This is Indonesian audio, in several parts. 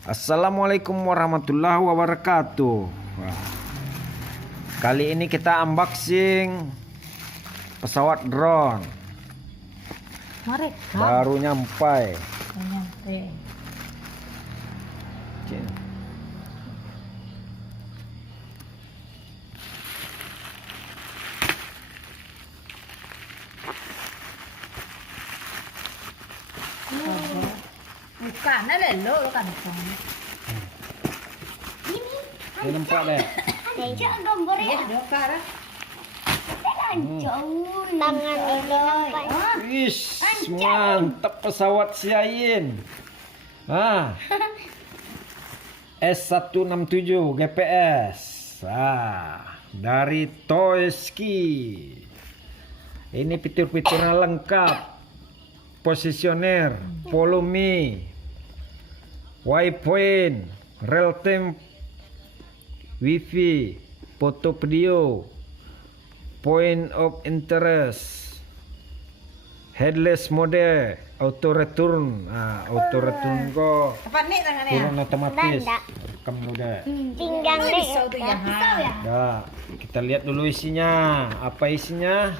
Assalamualaikum warahmatullahi wabarakatuh. Wah, kali ini kita unboxing pesawat drone. Mari, Baru nyampai. bukan ada lo kan Ini nampak deh. Ada gambar ya ya. dokar Jauh tangan ini nampak. Wis, mantap pesawat Siayin. S167 GPS. Dari Toeski. Ini fitur-fiturnya lengkap. Posisioner, volume, waypoint, real time, wifi, foto video, point of interest, headless mode, auto return. Auto return kok apa nih tangannya turun otomatis. Tanda. Rekam udah. Pinggang deh. pisau tuh ya Pisau ya. Nah, kita lihat dulu isinya. Apa isinya?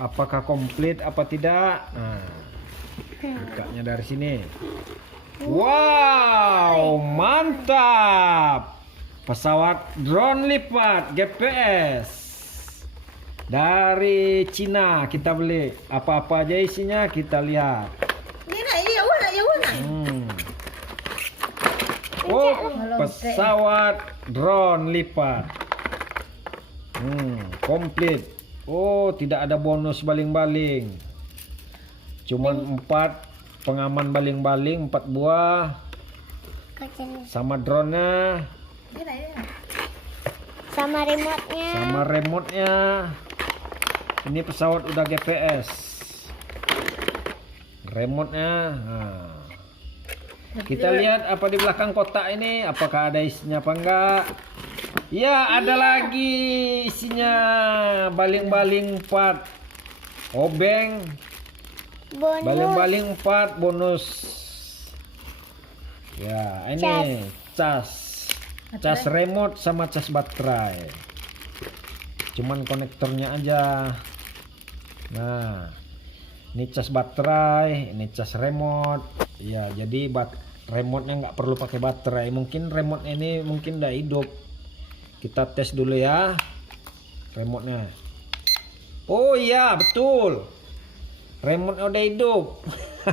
Apakah komplit apa tidak? Bukanya dari sini. Wow, mantap. Pesawat drone lipat GPS dari Cina kita beli. Apa-apa aja isinya kita lihat. ini nak ya wana Oh, pesawat drone lipat. Komplit. Oh, tidak ada bonus baling-baling. Cuman 4 pengaman baling-baling 4 buah sama drone-nya, Sama remote-nya. sama remote-nya. Ini pesawat udah GPS. Remote-nya. Kita lihat apa di belakang kotak ini, apakah ada isinya apa enggak. Ya, ada lagi isinya baling-baling 4. Obeng, Bonus. baling-baling 4 bonus. Ya, ini cas remote sama cas baterai. Cuman konektornya aja. Nah, ini cas baterai, ini cas remote. Ya, jadi remote-nya nggak perlu pakai baterai. Mungkin remote ini mungkin udah hidup. Kita tes dulu ya remote-nya. Oh iya, betul. Remote udah hidup.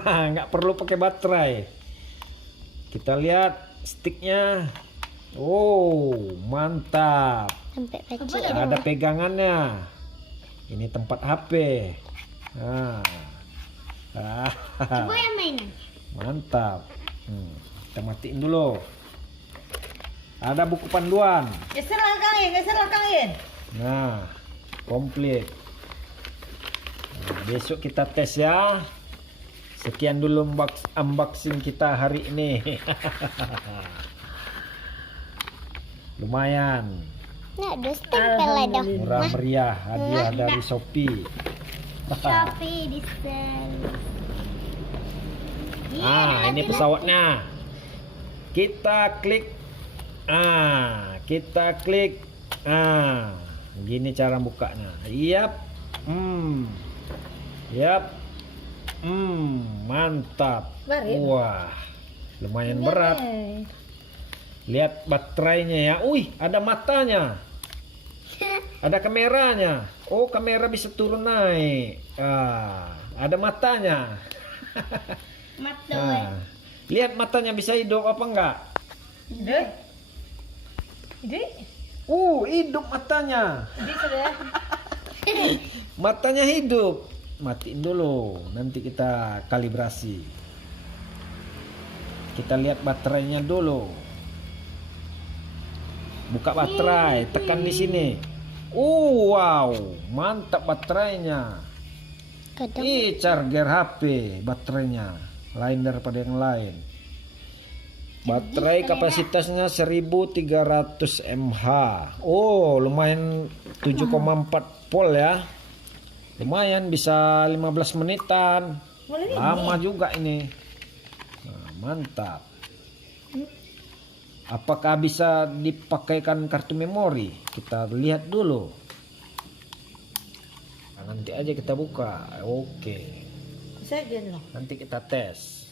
Nggak perlu pakai baterai. Kita lihat sticknya. Oh, mantap. Sampai kecil. Ada pegangannya. Ini tempat HP. Coba yang mainan. Mantap. Kita matiin dulu. Ada buku panduan. geser langkangin Nah, komplit. Nah, besok kita tes ya. Sekian dulu unboxing kita hari ini. Lumayan Nah, ada stempel ada. murah meriah, hadiah dari Shopee. Shopee desain. Ini pesawatnya. Kita klik. Kita klik. Gini cara bukanya. Yap. Yap. Mantap. Wah, lumayan berat. Lihat baterainya ya. Wih, ada matanya. Ada kameranya. Oh, kamera bisa turun naik. Ada matanya. Lihat matanya bisa hidup apa enggak? Hidup matanya. Matanya hidup. Matiin dulu. Nanti kita kalibrasi. Kita lihat baterainya dulu. Buka baterai, tekan di sini. Wow, mantap baterainya. Charger HP baterainya lain daripada yang lain. Baterai kapasitasnya 1300 mAh. Oh, lumayan 7,4 volt ya. Lumayan bisa 15 menitan. Lama juga ini. Nah, mantap. Apakah bisa dipakaikan kartu memori? Kita lihat dulu. Nah, nanti aja kita buka. Oke. Bisa din loh. Nanti kita tes.